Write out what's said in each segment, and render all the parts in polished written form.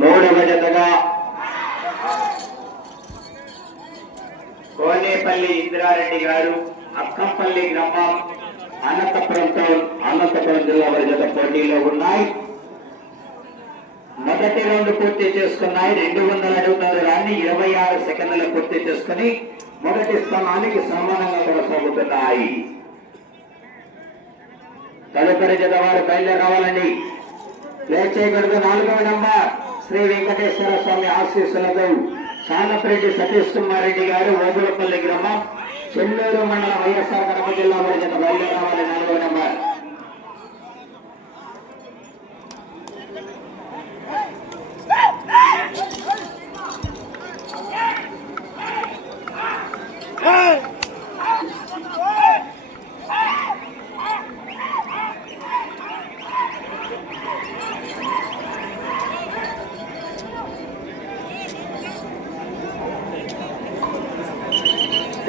మూడవ జతగా కోనేపల్లి ఇందిరారెడ్డి గారు, అక్కంపల్లి గ్రామం, అనంతపురం జిల్లా వారి జత పోటీలో ఉన్నాయి. మొదటి రౌండ్ పూర్తి చేసుకున్నాయి. 200 అడుగుల దూరాన్ని 26 సెకండ్లు పూర్తి చేసుకుని మొదటి స్థానానికి సమానంగా కొనసాగుతున్నాయి. తదుపరి జత వారు బయలుదేరి రావాలండి. ప్లే చేయకూడదు. 4వ నంబర్ శ్రీ వెంకటేశ్వర స్వామి ఆశీస్సులతో సానపరెడ్డి సతీష్ కుమార్ రెడ్డి గారు, ఓగులపల్లి గ్రామం, చెన్నూరు మండలం, వైఎస్ఆర్ కడప జిల్లా వారి జత బయలుదేరి రావాలి. 4వ నంబర్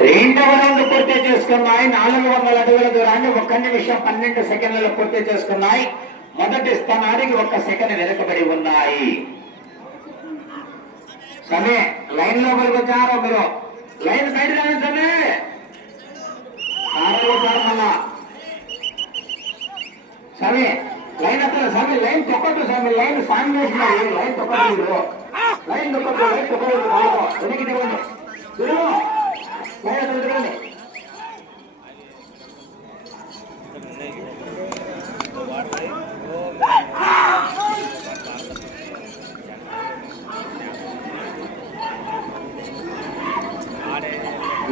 రెండవ రౌండ్ పూర్తి చేసుకున్నాయి. 400 అడుగుల దూరాన్ని 1 నిమిషం 12 సెకండ్లలో పూర్తి చేసుకున్నాయి. మొదటి స్థానానికి 1 సెకండ్ వెనుకబడి ఉన్నాయి. సమయ లైన్ లోపలికి వచ్చారో మీరు, లైన్ బయట రావచ్చండి. సమయ లైన్ అక్కడ సమయ లైన్ తొక్కట్టు, సమయ లైన్ సాంగ్ చేసినారు. లైన్ తొక్కట్టు, లైన్ తొక్కట్టు, లైన్ తొక్కట్టు, వెనక్కి తిరగండి.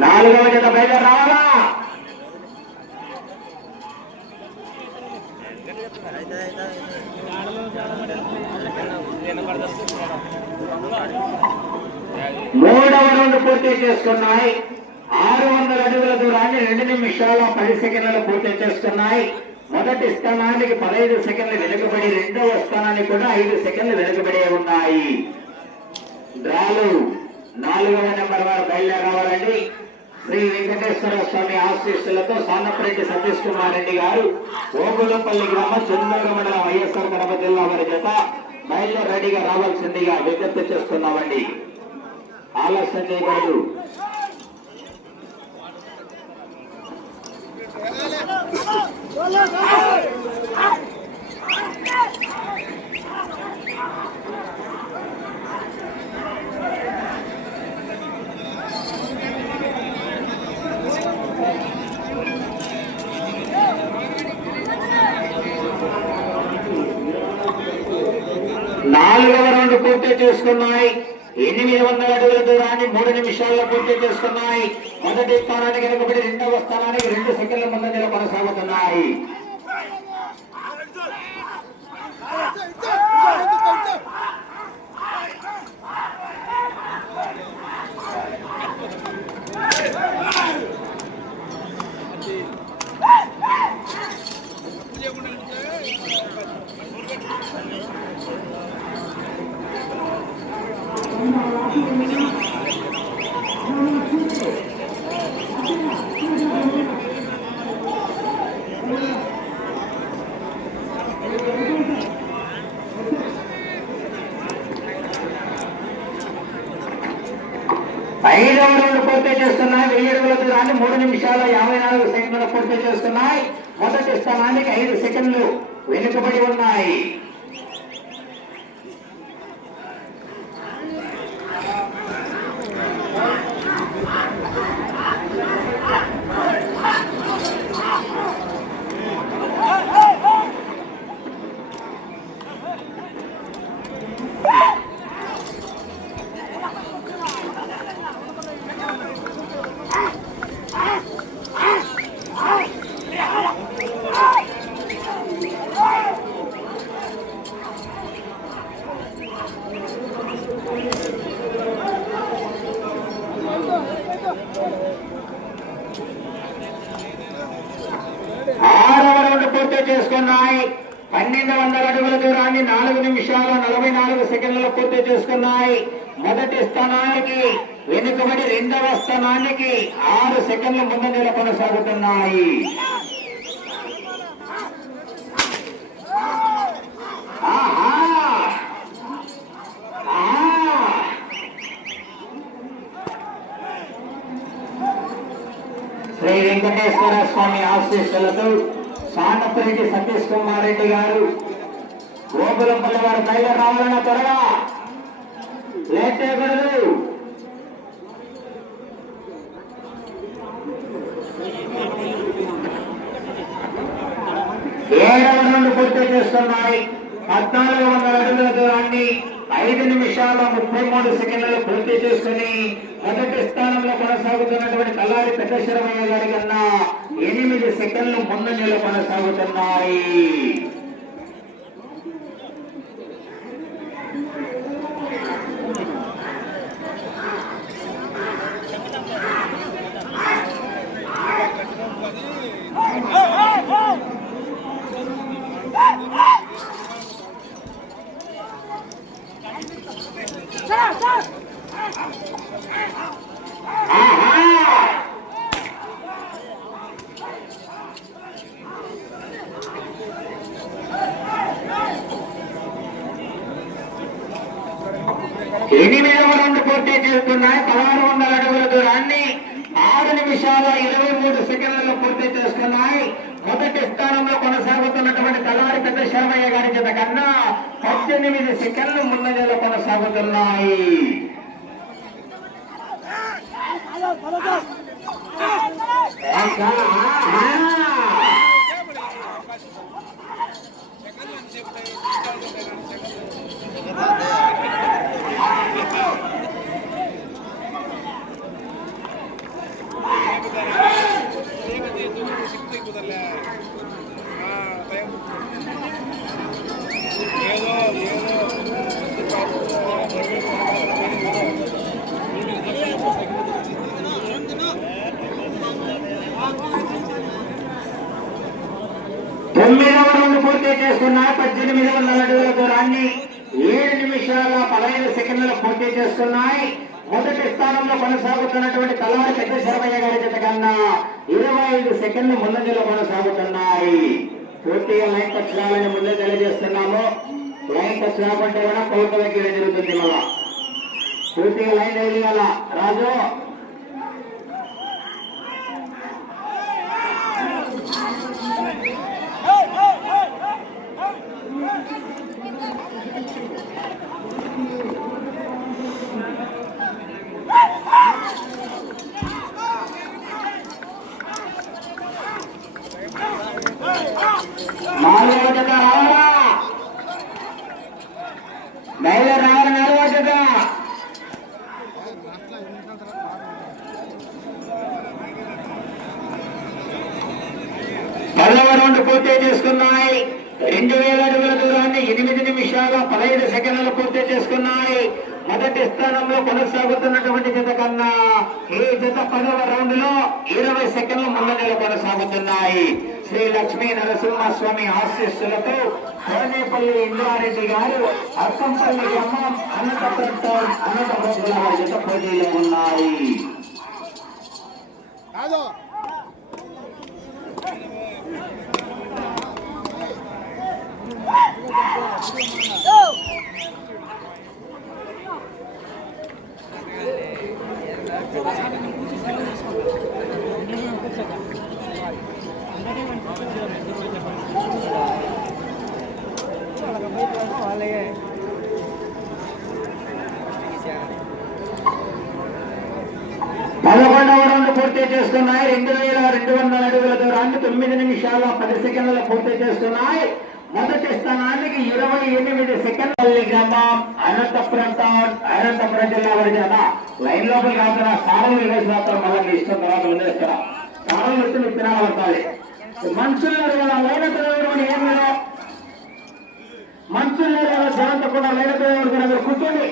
నాలుగవ జత బయలుదేరి రావాలా? మూడవ రౌండ్ పూర్తి చేసుకున్నాయి. 600 అడుగుల దూరాన్ని 2 నిమిషాల 10 సెకండ్లలో పూర్తి చేసుకున్నాయి. మొదటి స్థానానికి 15 సెకండ్లు వెనుకబడి, రెండవ స్థానానికి కూడా 5 సెకండ్లు వెనుకబడి ఉన్నాయి. డ్రాలు 4వ నెంబర్ వారు బయలుదేరి రావాలండి. శ్రీ వెంకటేశ్వర స్వామి ఆశీస్సులతో సానపరెడ్డి సతీష్ కుమార్ రెడ్డి గారు, ఓగులపల్లి గ్రామం, చెన్నూరు మండలం, వైఎస్ఆర్ కడప జిల్లా వారి జత బయలుదేరి రెడీగా రావాల్సిందిగా విజ్ఞప్తి చేస్తున్నామండి. ఆలస్యం చేయకూడదు. నాలుగవ రౌండ్ పూర్తి చేసుకున్నాయి. 800 అడుగుల దూరాన్ని 3 నిమిషాల్లో పూర్తి చేసుకున్నాయి. మొదటి స్థానానికి వెనుకబడి, రెండవ స్థానానికి 2 సెకండ్ల ముందంజలో కొనసాగుతున్నాయి. ఐదవ రౌండ్ పూర్తి చేస్తున్నాయి. 1000 అడుగుల దూరాన్ని 3 నిమిషాల 54 సెకండ్లు పూర్తి చేస్తున్నాయి. మొదటి స్థానానికి 5 సెకండ్లు వెనుకబడి ఉన్నాయి. చేసుకున్నాయి. 1200 అడుగుల దూరాన్ని 4 నిమిషాల 44 సెకండ్లలో పూర్తి చేసుకున్నాయి. మొదటి స్థానానికి వెనుకబడి రెండవ స్థానానికి 6 సెకండ్ల ముందంజలో కొనసాగుతున్నాయి. శ్రీ వెంకటేశ్వర స్వామి ఆశీస్సులతో సానపరెడ్డి సతీష్ కుమార్ రెడ్డి గారు గోపురంపల్లి వారు పైగా రావాలన్న త్వరగా లేట్ చేయకూడదు. ఏడవ రౌండ్ పూర్తి చేస్తున్నాయి. 1400 అడుగుల దూరాన్ని 5 నిమిషాల 33 సెకండ్లలో పూర్తి చేసుకుని మొదటి స్థానంలో కొనసాగుతున్నటువంటి కల్లారి పెద్దశరమయ్య గారి కన్నా 8 సెకండ్లు ముందంజలో కొనసాగుతున్నాయి. ఎనిమిదవ రౌండ్ పూర్తి చేస్తున్నాయి. 1600 అడుగుల దూరాన్ని 6 నిమిషాల 23 సెకండ్లలో పూర్తి చేసుకున్నాయి. మొదటి స్థానంలో కొనసాగుతున్నటువంటి కల్లారి పెద్ద శర్మయ్య గారి చేత కన్నా 18 సెకండ్లు ముందంజలో కొనసాగుతున్నాయి. తొమ్మిదవ రౌండ్ పూర్తి చేసుకున్నాయి. 1800 అడుగుల దూరాన్ని 7 నిమిషాల 15 సెకండ్లలో పూర్తి చేస్తున్నాయి. మొదటి స్థానంలో కొనసాగుతున్నటువంటి కల్లారి పెద్ద శర్మయ్య గారి జత కన్నా 25 సెకండ్లు ముందంజలో కొనసాగుతున్నాయి. పూర్తిగా లైన్ టచ్ కావాలని ముందే తెలియజేస్తున్నాము. లైన్ టచ్ కాకుంటే కూడా కోర్టు దగ్గర జరుగుతుంది. మళ్ళా పూర్తిగా లైన్ వేయాల రాజు. నాలుగవ జత రావాలా, బయలుదేరి రావాలి. నాలుగవ జత 10వ రౌండ్ పూర్తి చేసుకున్నాయి. 2000 అడుగుల దూరాన్ని 8 నిమిషాల 15 సెకండ్లు పూర్తి చేసుకున్నాయి. మొదటి స్థానంలో కొనసాగుతున్నటువంటి జత కన్నా ఈ జత 10వ రౌండ్ లో 20 సెకండ్లు ముందంజలో కొనసాగుతున్నాయి. శ్రీ లక్ష్మీ నరసింహస్వామి ఆశీస్సులతో కోనేపల్లి ఇంద్రారెడ్డి గారు అక్కంపల్లి గ్రామం అనంతపురం జిల్లా జత పోటీలో ఉన్నాయి. పదకొండవ రౌండ్ పూర్తి చేస్తున్నాయి. 2200 అడుగుల దూరాన్ని 9 నిమిషాల 10 సెకండ్లలో పూర్తి చేస్తున్నాయి. మొదటి స్థానానికి 28 సెకండ్ల గ్రామం అనంతపురం టౌన్ అనంతపురం జిల్లా వరకు లైన్ లోపల కాకుండా సారం వేసినప్పుడు మళ్ళీ ఇష్టం తర్వాత వదిలేస్తారా. సారం వచ్చి మీకు తినాలి. మనుషులు ఏం లేదు, మనుషులు జనంతో కూడా లేకపోతే మీరు కూర్చోండి.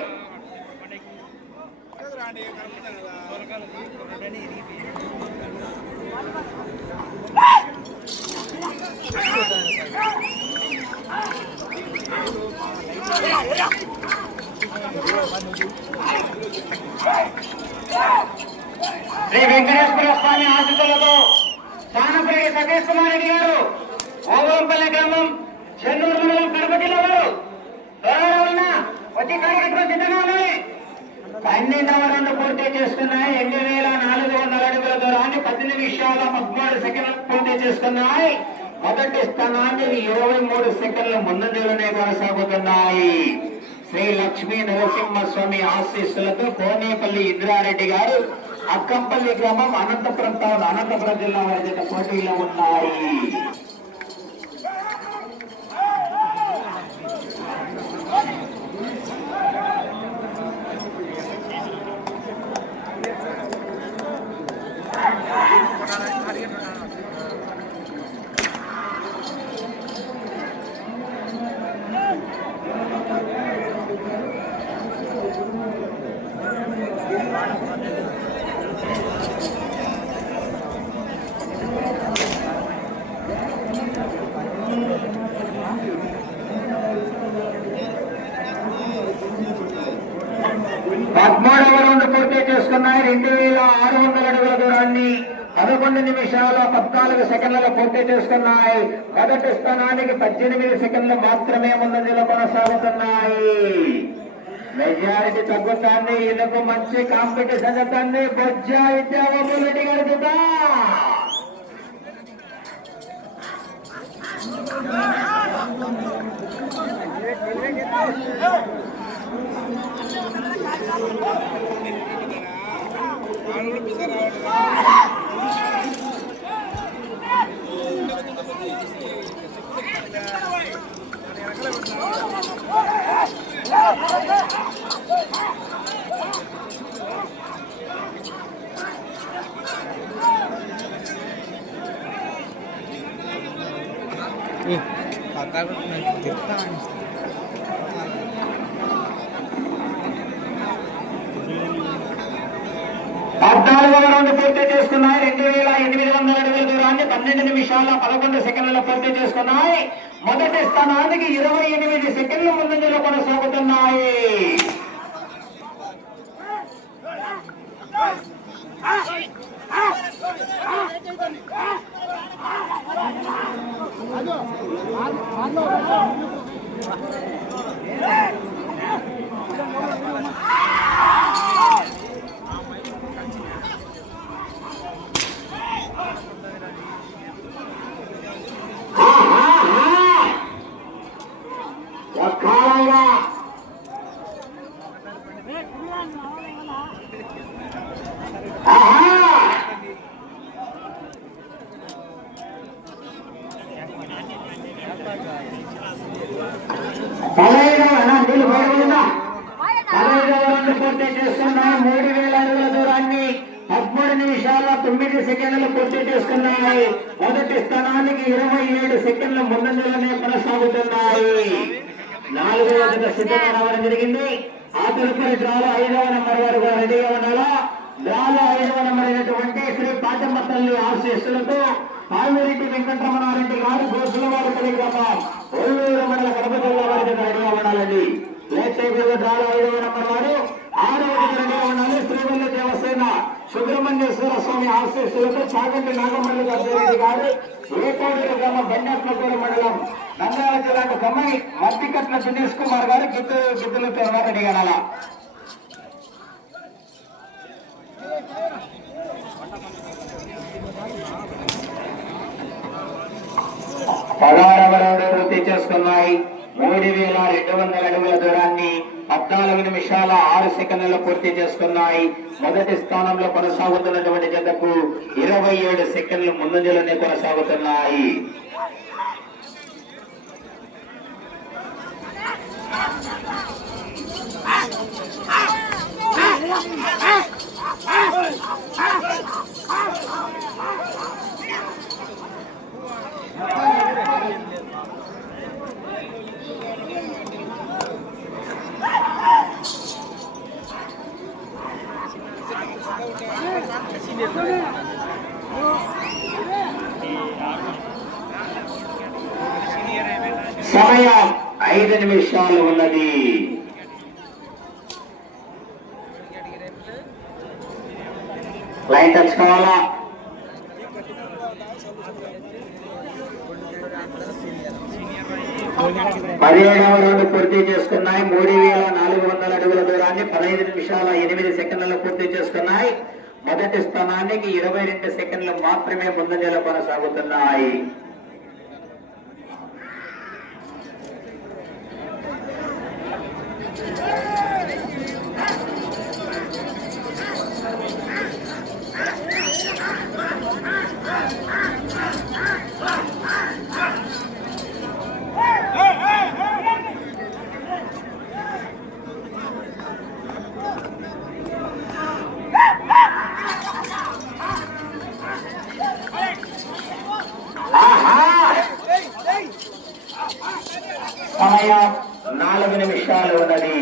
శ్రీ వెంకటేశ్వర స్వామి ఆశీస్సులతో సానపల్లి సతీష్ కుమార్ రెడ్డి గారు ఓవరంపల్లి గ్రామం చెన్నూరు మండలం కడప జిల్లా వారు వచ్చి కార్యక్రమం సిద్ధంగా ఉన్నాయి. 12వ రౌండ్ పూర్తి చేసుకున్నాయి. 2400 అడుగుల దూరాన్ని 10 నిమిషాల 13 సెకండ్లు పూర్తి చేసుకున్నాయి. మొదటి స్థానానికి 23 సెకండ్ల ముందంజలోనే కొనసాగుతున్నాయి. శ్రీ లక్ష్మీ నరసింహస్వామి ఆశీస్సులతో కోనేపల్లి ఇంద్రారెడ్డి గారు అక్కంపల్లి గ్రామం అనంతపురం టౌన్ అనంతపురం జిల్లా వారి జత పోటీలో ఉన్నాయి. పద్మూడవ రౌండ్ పూర్తి చేసుకున్నాయి. 2600 అడుగుల దూరాన్ని 11 నిమిషాల 14 సెకండ్లలో పూర్తి చేసుకున్నాయి. మొదటి స్థానానికి 18 సెకండ్లు మాత్రమే ముందంజలో కొనసాగుతున్నాయి. మెజారిటీ తగ్గుతాన్ని. ఇళ్లకు మంచి కాంపిటీషన్ జరుగుతుంది. బొజ్జా విద్యాబాబురెడ్డి గారి జత పూర్తి చేసుకున్నాయి. 2800 అడుగుల దూరాన్ని 12 నిమిషాల 11 సెకండ్లలో పూర్తి చేసుకున్నాయి. మొదటి స్థానానికి 28 సెకండ్ల ముందంజలో కొనసాగుతున్నాయి. పూర్తి చేస్తున్నాయి. 3000 అడుగుల దూరాన్ని 13 నిమిషాల 9 సెకండ్లు పూర్తి చేసుకున్నాయి. మొదటి స్థానానికి 27 సెకండ్ల ముందంజలోనే కొనసాగుతున్నాయి. 4వ జత సిద్ధంగా రావడం జరిగింది. ఆ తదుపరి డ్రాలో 5వ నెంబర్ వారు కూడా రెడీగా ఉండాలా. డ్రాలో 5వ నెంబర్ అయినటువంటి శ్రీ పాటమ్మ తల్లి ఆశీస్సులతో పాల్మిరెడ్డి వెంకటరమణారెడ్డి గారు గోసులవారిపల్లి గ్రామం ఒల్లూరు మండల కడప జిల్లా వారి దగ్గర రెడీగా ఉండాలండి. లేట్ చేయకూడదు. డ్రాలో 5వ నెంబర్ వారు 6వ జత రెడీగా ఉండాలి. శ్రీవల్లి దేవసేన సుబ్రహ్మణ్యేశ్వర స్వామి ఆశీస్సులతో చాగంటి నాగమల్లి రెడ్డి గారు ఏకోడూరు గ్రామం బండాత్మకూరు మండలం నంద్యాల జిల్లాకు కమ్మై మద్దికట్ల దినేష్ కుమార్ గారు గిద్దులతో రెడీగా ఉండాలా. పూర్తి చేసుకున్నాయి. 3200 అడుగుల దూరాన్ని 14 నిమిషాల 6 సెకండ్లలో పూర్తి చేసుకున్నాయి. మొదటి స్థానంలో కొనసాగుతున్నటువంటి జతకు 27 సెకండ్లు ముందంజలోనే కొనసాగుతున్నాయి. సమయం 5 నిమిషాలు ఉన్నది. లైన్ లైన్ తెచ్చుకోవాలా. 17వ రౌండ్ పూర్తి చేసుకున్నాయి. 3400 అడుగుల దూరాన్ని 15 నిమిషాల 8 సెకండ్లలో పూర్తి చేసుకున్నాయి. మొదటి స్థానానికి 22 సెకండ్లు మాత్రమే ముందంజలో కొనసాగుతున్నాయి. సమయం 4 నిమిషాలు ఉన్నది.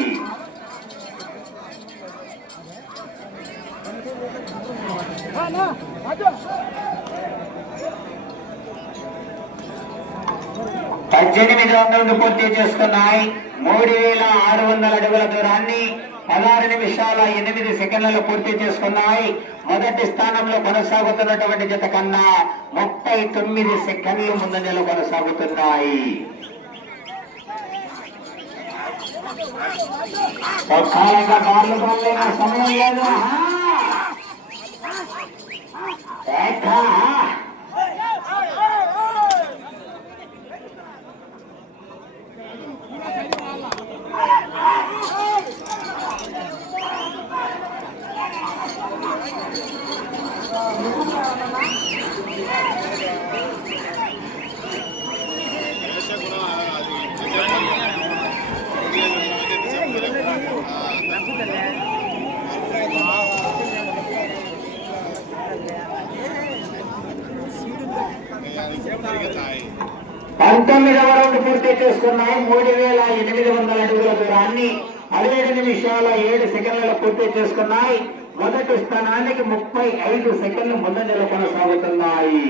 పద్దెనిమిది రౌండ్లు పూర్తి చేసుకున్నాయి. 3600 అడుగుల దూరాన్ని 16 నిమిషాల 8 సెకండ్లలో పూర్తి చేసుకున్నాయి. మొదటి స్థానంలో కొనసాగుతున్నటువంటి జత కన్నా 39 సెకండ్లు ముందంజలో కొనసాగుతున్నాయి. కాలంగా బార్లు బాగాలేనా సమయం లేదు. పంతొమ్మిదవ రౌండ్ పూర్తి చేసుకున్నాయి. 3800 అడుగుల దూరాన్ని 17 నిమిషాల 7 సెకండ్లలో పూర్తి చేసుకున్నాయి. మొదటి స్థానానికి 35 సెకండ్లు ముందంజలో కొనసాగుతున్నాయి.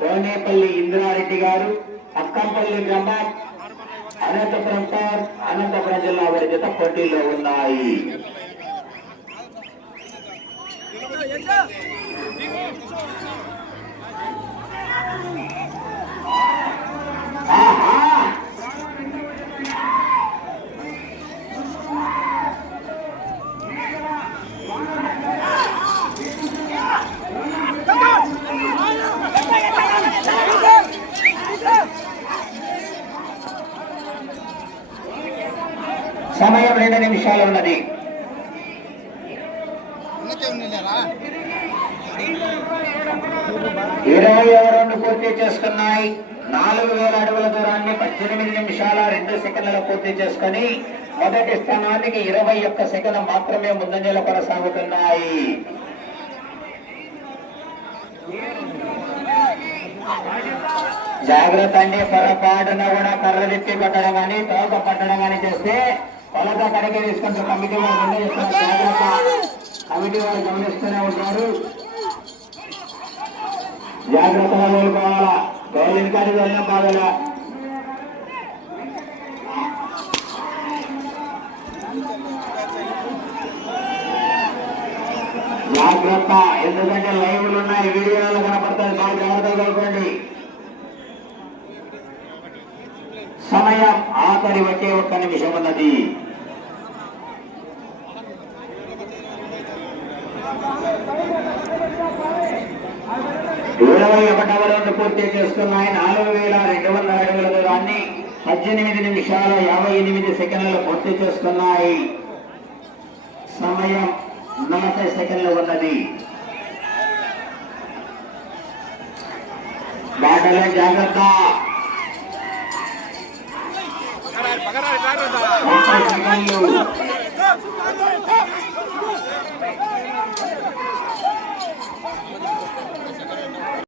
కోనేపల్లి ఇంద్రారెడ్డి గారు, అక్కంపల్లి గ్రామం, అనంతపురం జిల్లా వారి జత పోటీలో ఉన్నాయి. సమయం 2 నిమిషాలు ఉన్నది. 20వ రౌండ్ పూర్తి చేసుకున్నాయి. 4000 అడుగుల దూరాన్ని 18 నిమిషాల 2 సెకండ్లలో పూర్తి చేసుకుని మొదటి స్థానానికి 21 సెకండ్లు మాత్రమే ముందంజలో కొనసాగుతున్నాయి. జాగ్రత్త అండి. పొరపాటున కూడా కర్ర తిప్పి పట్టడం కానీ తోక పట్టడం కానీ చేస్తే కొలత కడిగి తీసుకుంటారు. కమిటీ వారు గమనిస్తున్నారు. జాగ్రత్త, కమిటీ వారు గమనిస్తూనే ఉంటారు. జాగ్రత్తగా కోరుకోవాలా. గౌరవం కానీ వెళ్ళడం బాగా జాగ్రత్త. ఎందుకంటే లైవ్లు ఉన్నాయి, వీడియోలు కనపడతాయి. బాగా జాగ్రత్తగా కోరుకోండి. సమయం ఆఖరి ఒకే 1 నిమిషం ఉన్నది. 21వ రౌండ్ పూర్తి చేసుకున్నాయి. 4200 అడుగుల దూరాన్ని 18 నిమిషాల 58 సెకండ్లలో పూర్తి చేసుకున్నాయి. సమయం 40 సెకండ్లు ఉన్నది. బాటలో జాగ్రత్త. 30 సెకండ్లు.